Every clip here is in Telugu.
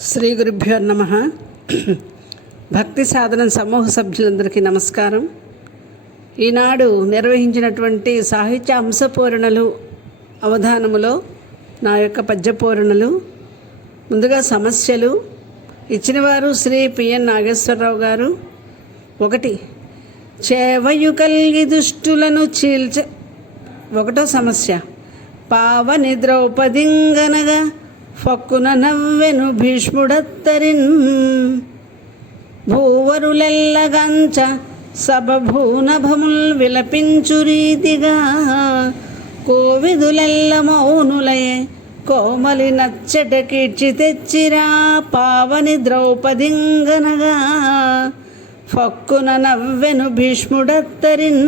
శ్రీ గురుభ్యో నమ. భక్తి సాధన సమూహ సభ్యులందరికీ నమస్కారం. ఈనాడు నిర్వహించినటువంటి సాహిత్య అంశపూరణలు అవధానములో నా యొక్క పద్యపూరణలు ముందుగా సమస్యలు ఇచ్చినవారు శ్రీ పిఎన్ నాగేశ్వరరావు గారు. ఒకటి చేవయు కలిగి దుష్టులను చీల్చ ఒకటో సమస్య పావని ద్రౌపదింగనగా ఫక్కున నవ్వెను భీష్ముడత్తరిన్. భూవరులెల్లగంచ సభభూనభముల్ విలపించు రీతిగా కోవిదులెల్ల మౌనులయే కోమలి నచ్చట కీర్చి తెచ్చిరా పావని ద్రౌపదింగనగా. ఫక్కున నవ్వెను భీష్ముడత్తరిన్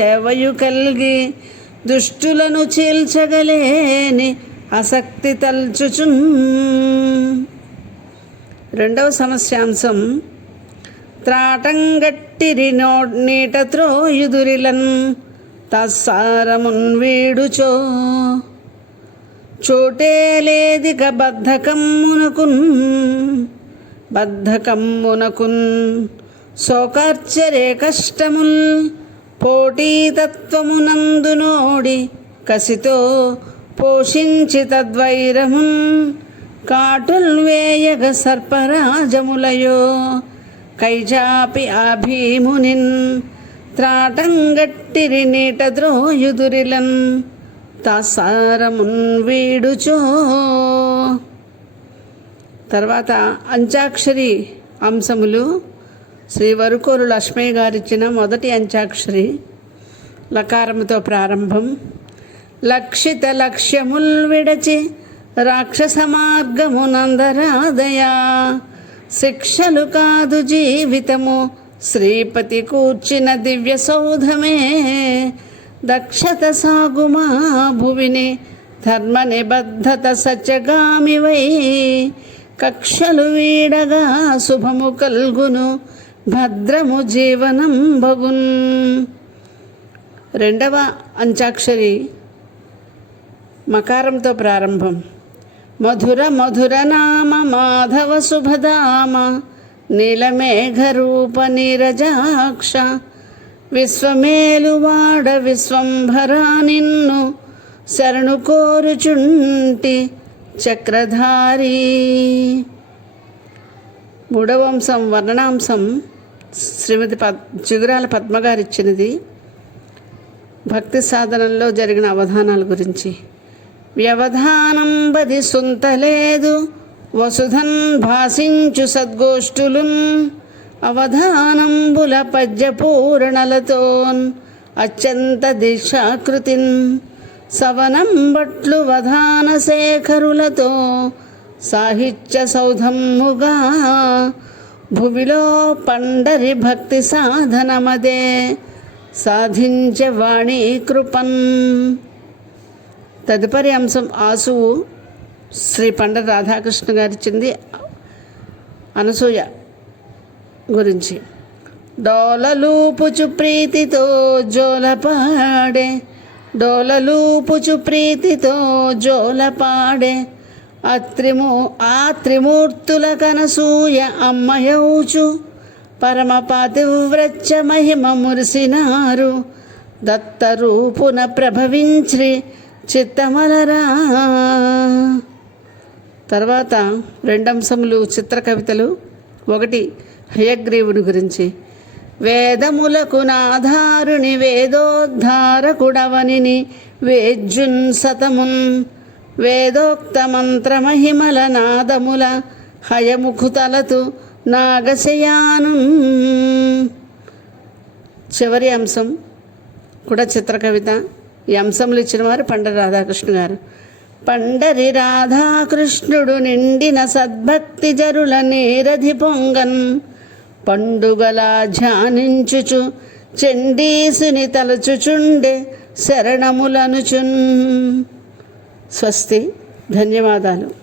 చెవయు కల్గి దుష్టులను చీల్చగలేని ఆసక్తి తల్చుచున్. రెండవ సమస్యాంశం త్రాటంగట్టిరి నో నీట త్రోయుదురిలన్ తస్సారమున్ వీడుచో. చోటే లేదిక బద్ధకమ్మునకున్ బద్ధకమ్మునకున్ శోకార్చరే కష్టముల్ పోటీతత్వమునందునోడి కసితో పోషించి తద్వైరమున్ కాటుల్ వేయగ సర్పరాజములయో. కైజాపి అభీమునిన్ త్రాటంగట్టిరి నీట ద్రోయుదురిలన్ తాసారమున్ వీడుచో. తర్వాత అంచాక్షరి అంశములు శ్రీ వరుకోరు లక్ష్మయ్య గారిచ్చిన మొదటి అంచాక్షరి లకారముతో ప్రారంభం. లక్షిత లక్ష్యముల్ విడచి రాక్షస మార్గమునందరాదయా శిక్షలు కాదు జీవితము శ్రీపతి కూర్చిన దివ్య సౌధమే. దక్షత సాగుమా భువిని ధర్మ నిబద్ధత సత్యగామివై. కక్షలు వీడగా శుభము కల్గును భద్రము జీవనం బగున్ రెండవ అంచాక్షరి మకారంతో ప్రారంభం. మధుర మధుర నామ మాధవ శుభధామ నీలమేఘరూప నీరజాక్ష విశ్వమేలువాడ విశ్వంభరా నిన్ను శరణు కోరుచుంటి చక్రధారి. మూడవంశం వర్ణనాంశం శ్రీమతి పద్ చిగురాల పద్మగారు ఇచ్చినది భక్తి సాధనలో జరిగిన అవధానాల గురించి. వ్యవధానం బది సుంతలేదు. వసుధన్ భాసించు సద్గోష్ఠులున్ అవధానంబుల పద్యపూరణలతోన్ అత్యంత దీక్షాకృతిన్ సవనం బట్లు వధాన శేఖరులతో సాహిత్య సౌధమ్ముగా భువిలో పండరి భక్తి సాధనమదే సాధించే వాణి కృపన్ తదుపరి అంశం ఆసువు శ్రీ పండ రాధాకృష్ణ గారిచ్చింది అనసూయ గురించి. డోలలూపుచు ప్రీతితో జోలపాడే డోలలూపుచు ప్రీతితో జోలపాడే అత్రిము ఆ త్రిమూర్తుల కనసూయ అమ్మయౌచు పరమ పాతివ్రత్య మహిమ మురిసినారు దత్తరూపున ప్రభవించి చిత్తమలరా. తర్వాత రెండంశములు చిత్ర కవితలు. ఒకటి హయగ్రీవుని గురించి. వేదములకు నాధారుని వేదోద్ధారకుడవనిని వేద్యున్ సతమున్. వేదోక్త మంత్ర మహిమల నాదముల హయముఖుతలతు నాగశయాను చివరి అంశం కూడా చిత్ర కవిత. ఈ అంశములు ఇచ్చిన వారు పండరి రాధాకృష్ణ గారు. పండరి రాధాకృష్ణుడు నిండిన సద్భక్తి జరుల నేరధి పొంగన్ పండుగలా ధ్యానించుచు చండీసుని తలచుచుండే శరణములనుచున్. స్వస్తి. ధన్యవాదాలు.